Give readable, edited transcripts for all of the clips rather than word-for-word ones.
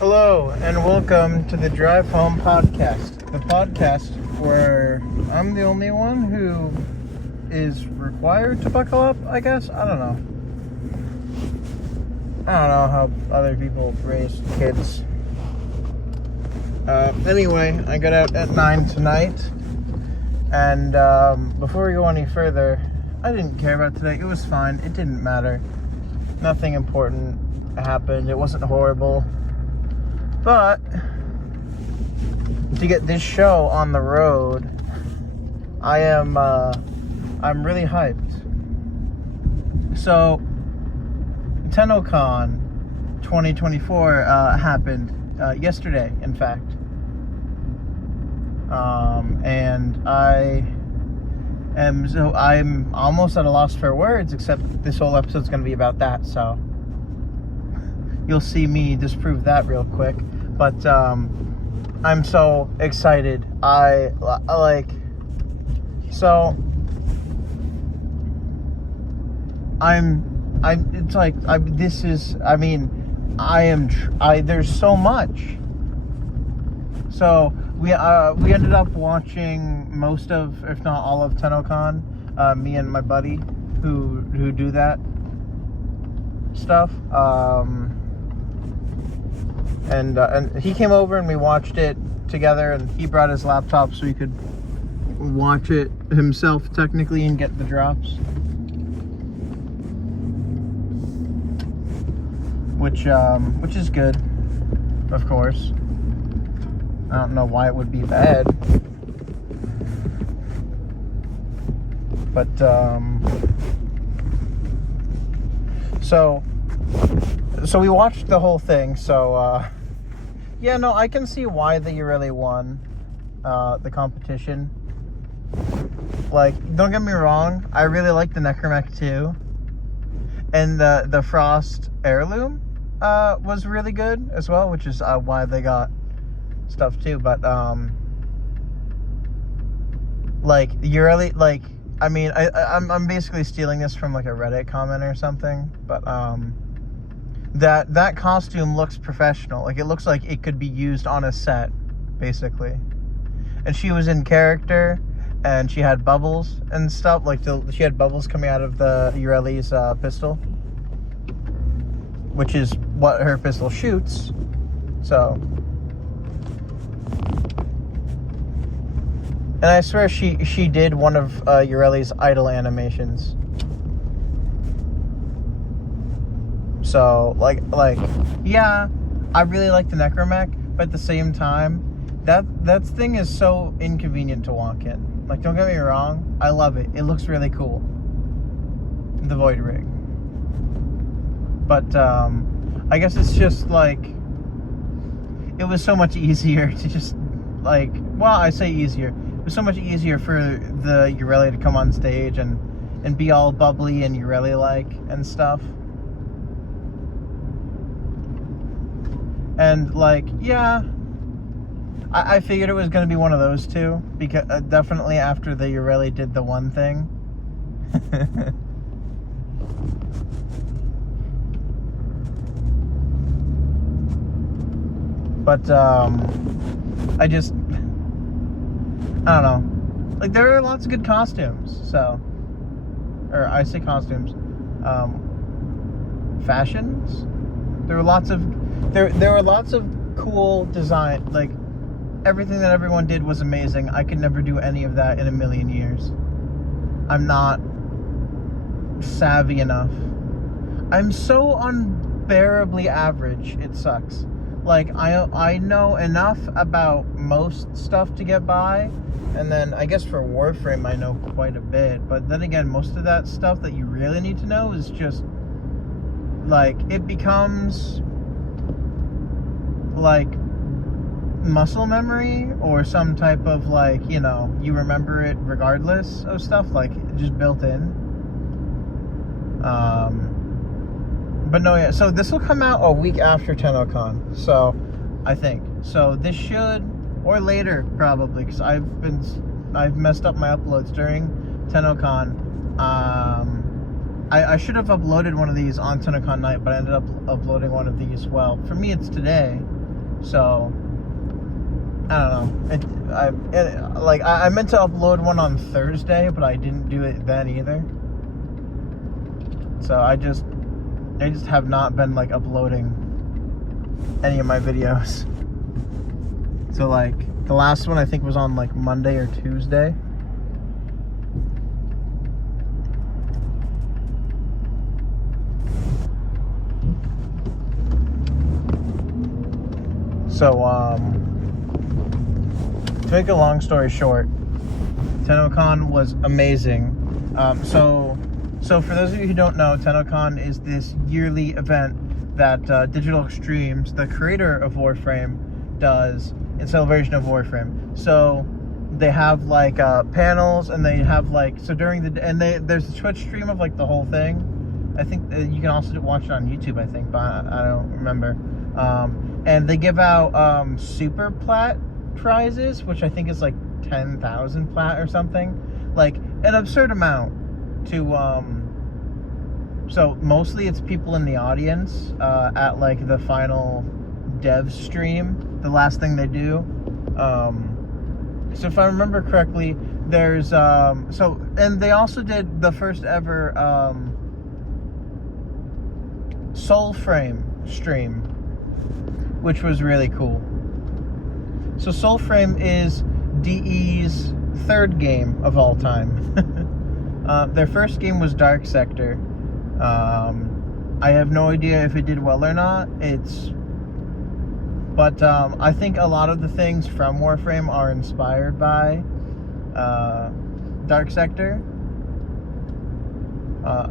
Hello, and welcome to the Drive Home Podcast. The podcast where I'm the only one who is required to buckle up, I guess. I don't know how other people raise kids. Anyway, I got out at 9 tonight. And before we go any further, I didn't care about today. It was fine. It didn't matter. Nothing important happened. It wasn't horrible. But to get this show on the road, I'm really hyped. So Tennocon 2024 happened yesterday, in fact. And I'm almost at a loss for words, except this whole episode's going to be about that, so you'll see me disprove that real quick. But I'm so excited. There's so much. So we ended up watching most of, if not all of Tennocon, me and my buddy who do that stuff. And he came over and we watched it together, and he brought his laptop so he could watch it himself technically and get the drops. Which is good, of course. I don't know why it would be bad. But so we watched the whole thing, so yeah, no, I can see why the Urelli won the competition. Like, don't get me wrong, I really like the Necromech too. And the Frost heirloom was really good as well, which is why they got stuff too. But like Urelli, like, I mean, I'm basically stealing this from like a Reddit comment or something, but that costume looks professional. Like, it looks like it could be used on a set, basically. And she was in character, and she had bubbles and stuff. Like, she had bubbles coming out of the Urelli's pistol, which is what her pistol shoots. So, and I swear she did one of Urelli's idle animations. So, like, yeah, I really like the Necromech, but at the same time, that thing is so inconvenient to walk in. Like, don't get me wrong, I love it. It looks really cool. The Void Rig. But, I guess it's just, like, it was so much easier to just, like, well, I say easier. It was so much easier for the Urelli to come on stage and be all bubbly and Urelli-like and stuff. And, like, yeah, I figured it was going to be one of those two, because definitely after the Urelli did the one thing. But, I don't know. Like, there are lots of good costumes, so, or I say costumes, fashions. There were lots of cool design. Like, everything that everyone did was amazing. I could never do any of that in a million years. I'm not savvy enough. I'm so unbearably average, it sucks. Like, I know enough about most stuff to get by, and then I guess for Warframe I know quite a bit, but then again, most of that stuff that you really need to know is just, like, it becomes like muscle memory or some type of, like, you know, you remember it regardless of stuff, like, just built in. But no, yeah, so this will come out a week after Tennocon, so I think. So this should, or later probably, because I've messed up my uploads during Tennocon. I should have uploaded one of these on Tennocon night, but I ended up uploading one of these. Well, for me it's today, So I don't know. I meant to upload one on Thursday, but I didn't do it then either. So I just have not been like uploading any of my videos. So like the last one I think was on like Monday or Tuesday. So to make a long story short, Tennocon was amazing. So for those of you who don't know, Tennocon is this yearly event that Digital Extremes, the creator of Warframe, does in celebration of Warframe. So they have like panels, and they have like, so during the, and there's a Twitch stream of like the whole thing. I think you can also watch it on YouTube, I think, but I don't remember. And they give out super plat prizes, which I think is like 10,000 plat or something, like an absurd amount to so mostly it's people in the audience at like the final dev stream, the last thing they do. So if I remember correctly, there's and they also did the first ever Soulframe stream, which was really cool. So Soulframe is DE's third game of all time. Their first game was Dark Sector. I have no idea if it did well or not. But I think a lot of the things from Warframe are inspired by Dark Sector.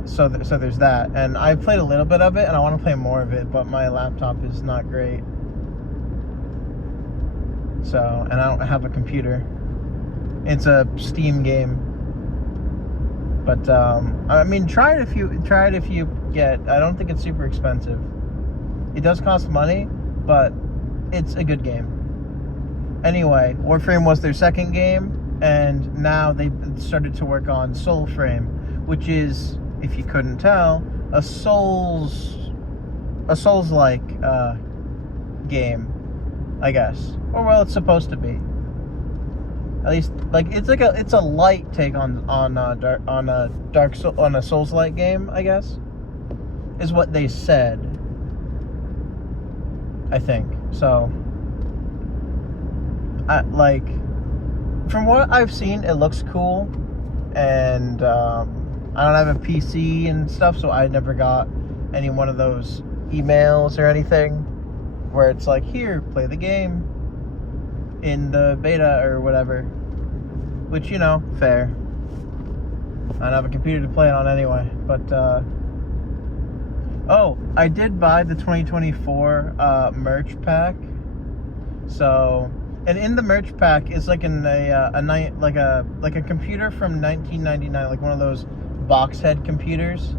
So there's that, and I played a little bit of it, and I want to play more of it, but my laptop is not great. So, and I don't have a computer. It's a Steam game. But I mean, try it if you get. I don't think it's super expensive. It does cost money, but it's a good game. Anyway, Warframe was their second game, and now they started to work on Soulframe, which is, if you couldn't tell, a Souls-like game, I guess. Or well, it's supposed to be. At least, like, it's a light take on a Souls-like game, I guess, is what they said. I think so. From what I've seen, it looks cool, and I don't have a PC and stuff, so I never got any one of those emails or anything where it's like, here, play the game in the beta or whatever, which, you know, fair. I don't have a computer to play it on anyway, but oh, I did buy the 2024 merch pack. So, and in the merch pack is like a computer from 1999, like one of those box head computers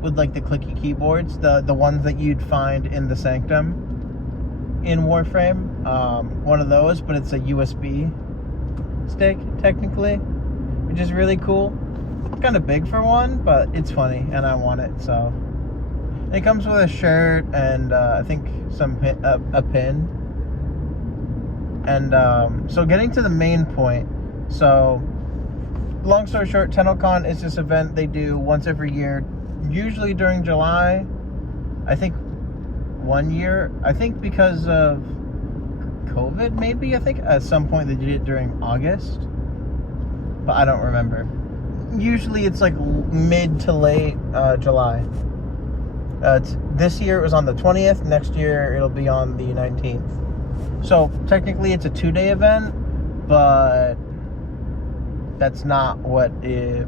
with like the clicky keyboards, the ones that you'd find in the Sanctum in Warframe. One of those, but it's a USB stick technically, which is really cool. It's kind of big for one, but it's funny and I want it. So it comes with a shirt and I think a pin. And so getting to the main point, so long story short, Tennocon is this event they do once every year, usually during July. I think one year, I think because of COVID, maybe, I think at some point they did it during August, but I don't remember. Usually it's like mid to late July. This year it was on the 20th, next year it'll be on the 19th. So technically it's a 2-day event, but that's not what it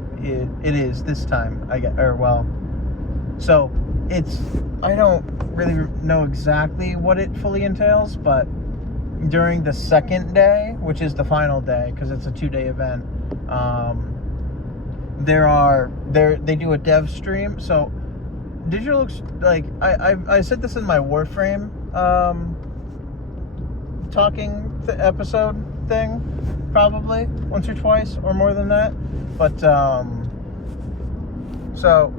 is this time, I guess, or well, so I don't really know exactly what it fully entails, but during the second day, which is the final day, because it's a 2-day event, they do a dev stream. So digital, like I said this in my Warframe talking episode thing, probably once or twice or more than that, but so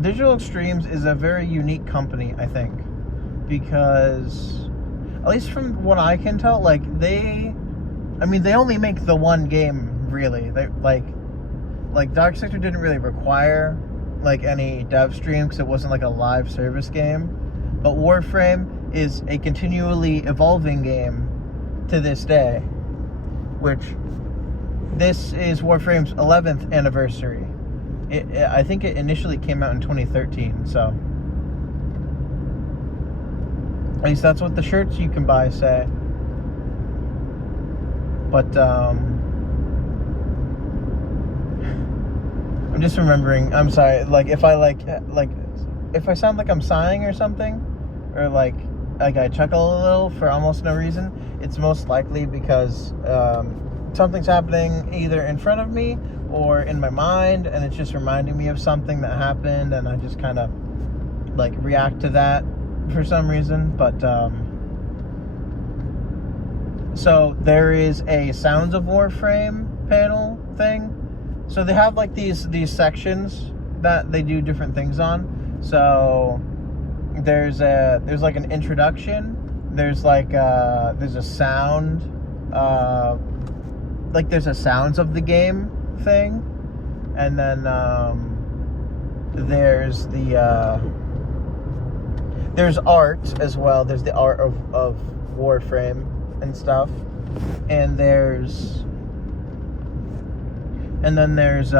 Digital Extremes is a very unique company, I think. because, at least from what I can tell, like they only make the one game really. They like Dark Sector didn't really require like any dev stream because it wasn't like a live service game, but Warframe is a continually evolving game to this day, which this is Warframe's 11th anniversary. I think it initially came out in 2013, so at least that's what the shirts you can buy say. But I'm just remembering, I'm sorry, like if I if I sound like I'm sighing or something, or like I chuckle a little for almost no reason, it's most likely because something's happening either in front of me or in my mind, and it's just reminding me of something that happened, and I just kind of like react to that for some reason. But so there is a Sounds of Warframe panel thing. So they have like these sections that they do different things on. So there's like an introduction. There's like there's a sound, like there's a sounds of the game thing, and then there's there's art as well. There's the art of Warframe and stuff, and then there's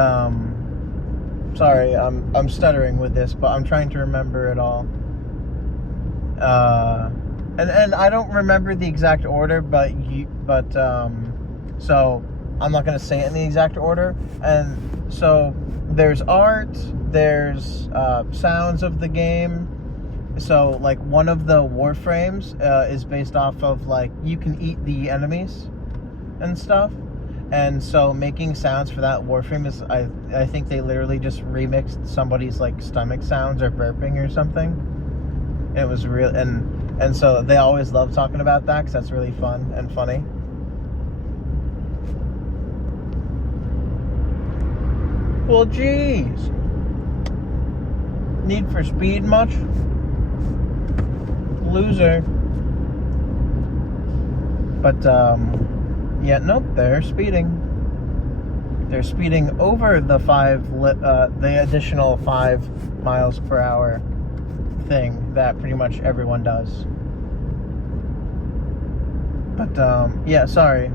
sorry, I'm stuttering with this, but I'm trying to remember it all. And I don't remember the exact order, but so I'm not going to say it in the exact order. And so there's art, there's sounds of the game. So like one of the Warframes is based off of like you can eat the enemies and stuff. And so making sounds for that Warframe is, I think they literally just remixed somebody's like stomach sounds or burping or something. And it was real, and so they always love talking about that because that's really fun and funny. Well, geez. Need for Speed much? Loser. But, yeah, nope, they're speeding. They're speeding over the additional 5 miles per hour thing that pretty much everyone does. But, yeah, sorry.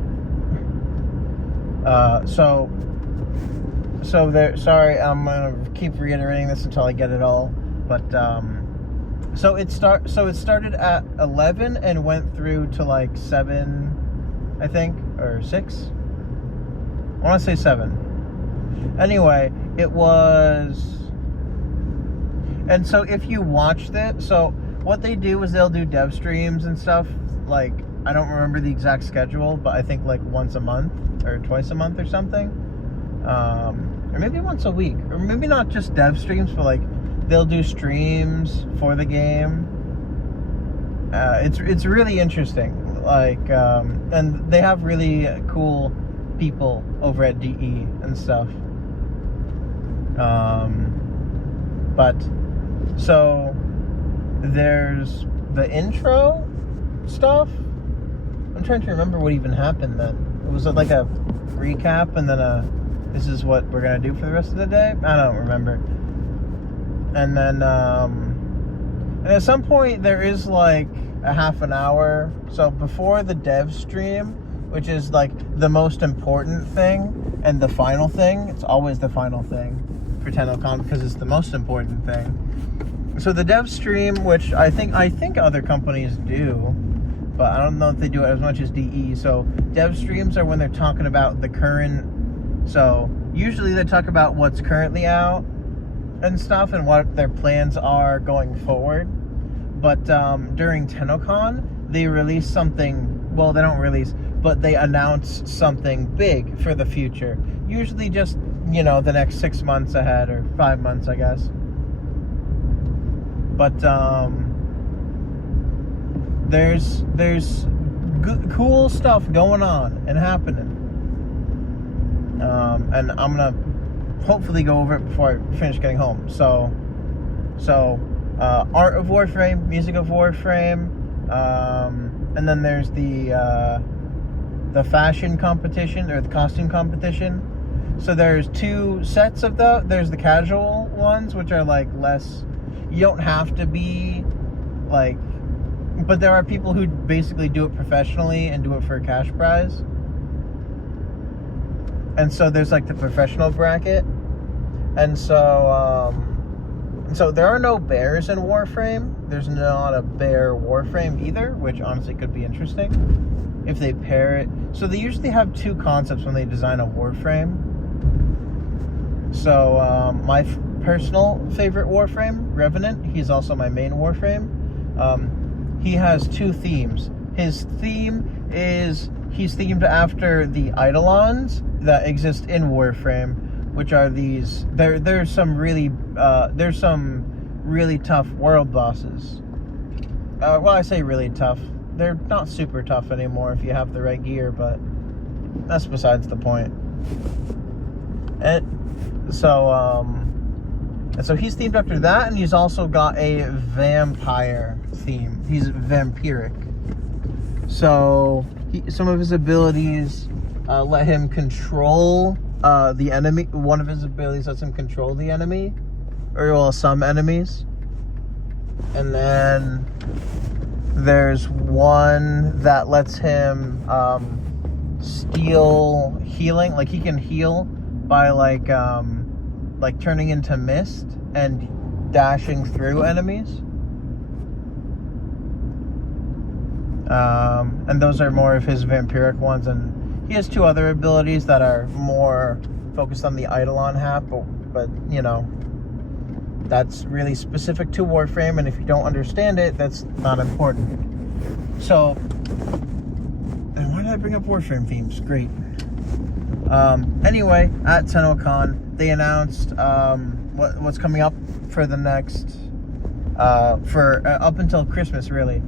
So there, sorry, I'm gonna keep reiterating this until I get it all. But, so it started at 11 and went through to like 7, I think, or 6. I want to say 7. Anyway, it was, and so if you watched it, so what they do is they'll do dev streams and stuff. Like, I don't remember the exact schedule, but I think like once a month or twice a month or something, or maybe once a week, or maybe not just dev streams, but like they'll do streams for the game. It's really interesting. Like, and they have really cool people over at DE and stuff. But so there's the intro stuff. I'm trying to remember what even happened then. It was like a recap and then this is what we're gonna do for the rest of the day. I don't remember. And then and at some point there is like a half an hour. So before the dev stream, which is like the most important thing and the final thing. It's always the final thing for Tennocon because it's the most important thing. So the dev stream, which I think other companies do, but I don't know if they do it as much as DE. So dev streams are when they're talking about the current, so usually they talk about what's currently out and stuff and what their plans are going forward. But during Tennocon, they release something, well, they don't release, but they announce something big for the future. Usually just, you know, the next 6 months ahead or 5 months, I guess. But there's good, cool stuff going on and happening. And I'm gonna hopefully go over it before I finish getting home. So art of Warframe, music of Warframe, and then there's the fashion competition, or the costume competition. So there's 2 sets of those. There's the casual ones, which are like less, you don't have to be like, but there are people who basically do it professionally and do it for a cash prize. And so there's like the professional bracket. And so there are no bears in Warframe. There's not a bear Warframe either, which honestly could be interesting if they pair it. So they usually have 2 concepts when they design a Warframe. So my personal favorite Warframe, Revenant, he's also my main Warframe. He has 2 themes. His theme is, he's themed after the Eidolons that exist in Warframe, which are these, there's some really tough world bosses. Well, I say really tough. They're not super tough anymore if you have the right gear, but that's besides the point. And so he's themed after that, and he's also got a vampire theme. He's vampiric. So some of his abilities let him control the enemy. One of his abilities lets him control the enemy, or well, some enemies. And then there's one that lets him steal healing. Like he can heal by like turning into mist and dashing through enemies. And those are more of his vampiric ones, and he has 2 other abilities that are more focused on the Eidolon half, but you know, that's really specific to Warframe, and if you don't understand it, that's not important. So, then why did I bring up Warframe themes? Great. Anyway, at Tennocon, they announced what's coming up for the next, up until Christmas, really.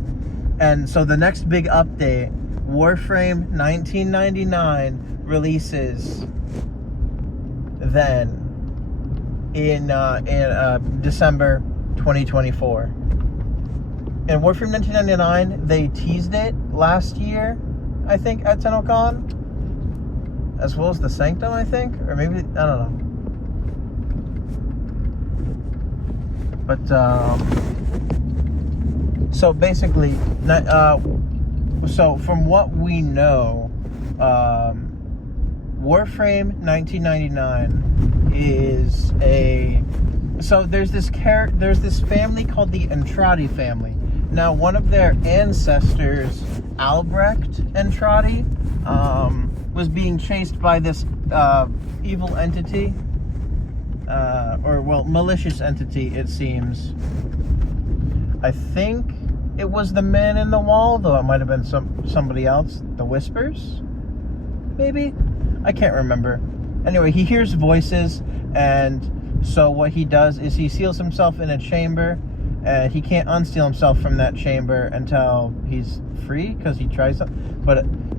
And so the next big update, Warframe 1999 releases then in December 2024. And Warframe 1999, they teased it last year, I think, at Tennocon, as well as the Sanctum, I think, or maybe, I don't know. But so basically, so from what we know, Warframe 1999 is so there's this family called the Entrati family. Now, one of their ancestors, Albrecht Entrati, was being chased by this evil entity, or well, malicious entity, it seems. I think it was the Man in the Wall, though it might have been somebody else. The Whispers, maybe? I can't remember. Anyway, he hears voices, and so what he does is he seals himself in a chamber, and he can't unseal himself from that chamber until he's free, because he tries to.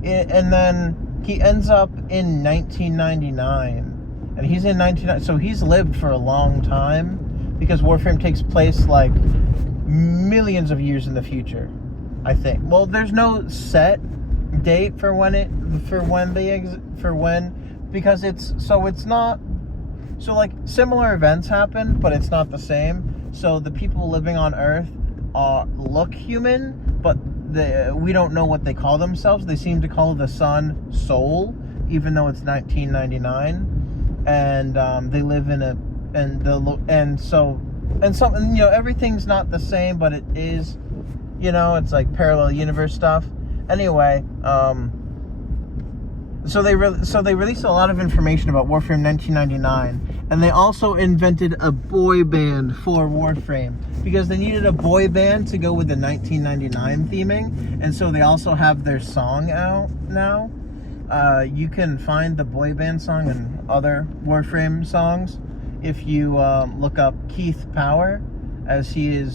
And then he ends up in 1999, and he's in 1999, so he's lived for a long time, because Warframe takes place like millions of years in the future, I think. Well, there's no set date for because it's not, so like similar events happen, but it's not the same. So the people living on Earth look human, but we don't know what they call themselves. They seem to call the sun Sol, even though it's 1999, and they live in everything's not the same, but it is, it's like parallel universe stuff. Anyway, so they released a lot of information about Warframe 1999, and they also invented a boy band for Warframe, because they needed a boy band to go with the 1999 theming, and so they also have their song out now. You can find the boy band song and other Warframe songs if you look up Keith Power, as he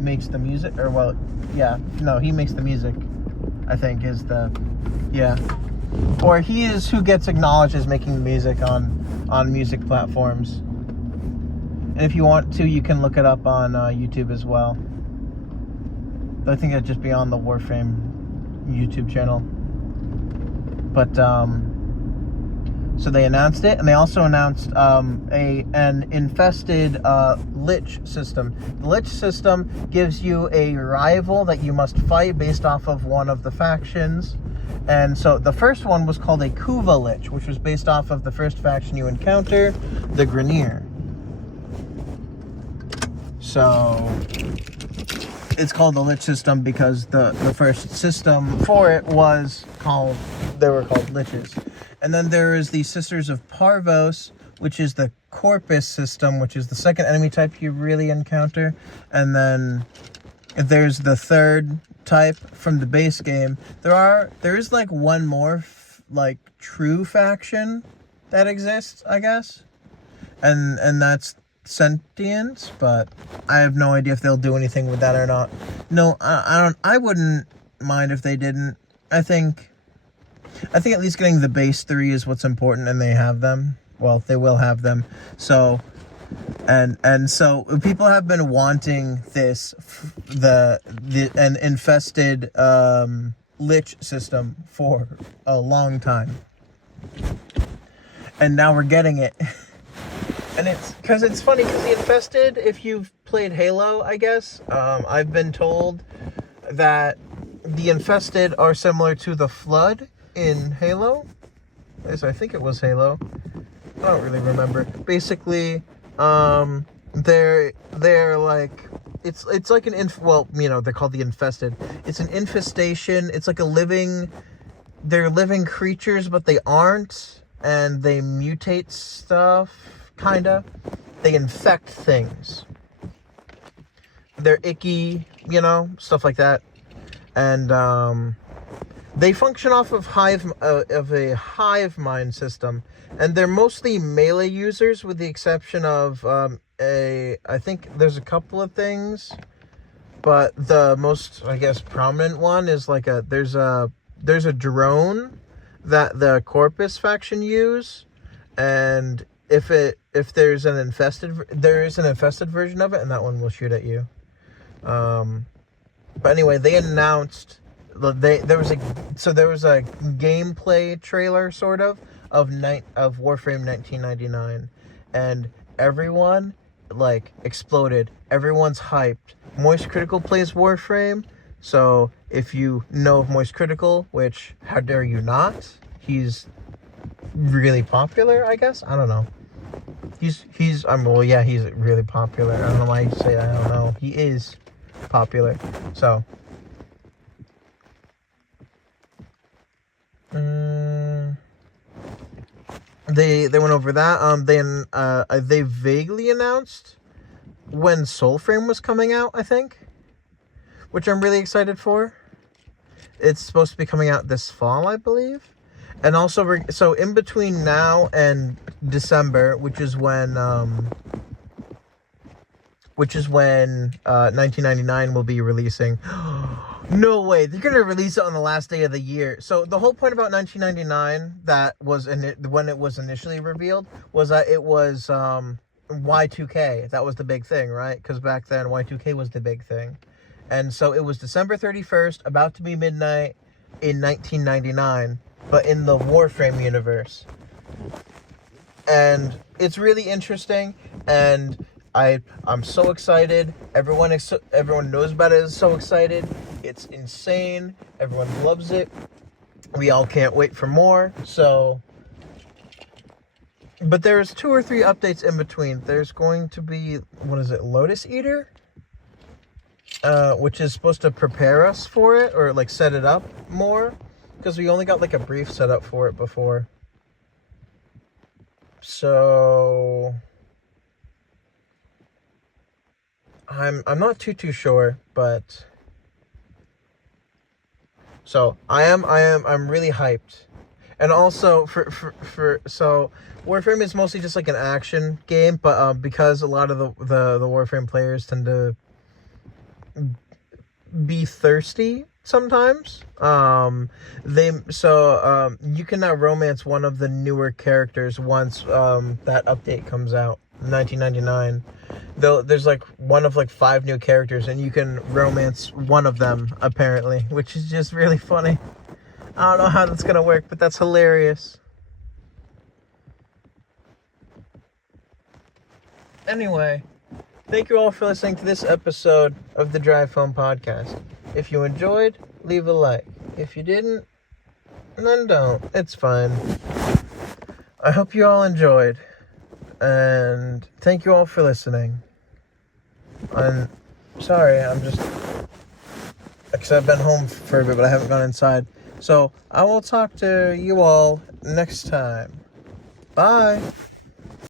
makes the music, he makes the music, I think or he is who gets acknowledged as making the music on music platforms. And if you want to, you can look it up on YouTube as well. But I think that'd just be on the Warframe YouTube channel. But so they announced it, and they also announced an infested lich system. The lich system gives you a rival that you must fight based off of one of the factions. And so the first one was called a Kuva Lich, which was based off of the first faction you encounter, the Grineer. So it's called the Lich system because the first system for it they were called Liches. And then there is the Sisters of Parvos, which is the Corpus system, which is the second enemy type you really encounter. And then there's the third type from the base game. There is like one more like true faction that exists, I guess. And that's Sentience, but I have no idea if they'll do anything with that or not. No, I wouldn't mind if they didn't. I think at least getting the base 3 is what's important, and they have them. Well, they will have them. So and so people have been wanting this an infested lich system for a long time. And now we're getting it. And it's funny because the infested, if you've played Halo, I guess, I've been told that the infested are similar to the Flood in Halo. At least I think it was Halo. I don't really remember. Basically, they're like, it's like they're called the infested. It's an infestation. It's like they're living creatures, but they aren't, and they mutate stuff. Kinda. They infect things. They're icky, stuff like that. And they function off of a hive mind system. And they're mostly melee users, with the exception of I think there's a couple of things. But the most, I guess, prominent one is like there's a drone that the Corpus faction use, and if there is an infested version of it, and that one will shoot at you. But anyway, they announced there was a gameplay trailer sort of Warframe 1999, and everyone exploded. Everyone's hyped. Moist Critical plays Warframe, so if you know of Moist Critical, which how dare you not? He's really popular, I guess. I don't know. He's really popular. I don't know why you say I don't know. He is popular. So they went over that. They vaguely announced when Soulframe was coming out, I think, which I'm really excited for. It's supposed to be coming out this fall, I believe. And also, so in between now and December, which is when 1999 will be releasing. No way, they're gonna release it on the last day of the year. So the whole point about 1999, when it was initially revealed, was that it was Y2K. That was the big thing, right? Because back then Y2K was the big thing. And so it was December 31st, about to be midnight in 1999. But in the Warframe universe. And it's really interesting, and I'm so excited. Everyone knows about it, is so excited. It's insane. Everyone loves it. We all can't wait for more. So, but there's 2 or 3 updates in between. There's going to be, Lotus Eater? Which is supposed to prepare us for it, or set it up more. Because we only got a brief setup for it before. So I'm not too sure, but so I'm really hyped. And also so Warframe is mostly just an action game, but because a lot of the Warframe players tend to be thirsty sometimes, you can now romance one of the newer characters once that update comes out, 1999. there's like one of like 5 new characters, and you can romance one of them apparently, which is just really funny. I don't know how that's gonna work, but that's hilarious. Anyway, thank you all for listening to this episode of the Drive Home Podcast. If you enjoyed, leave a like. If you didn't, then don't. It's fine. I hope you all enjoyed. And thank you all for listening. I'm sorry, because I've been home for a bit, but I haven't gone inside. So I will talk to you all next time. Bye.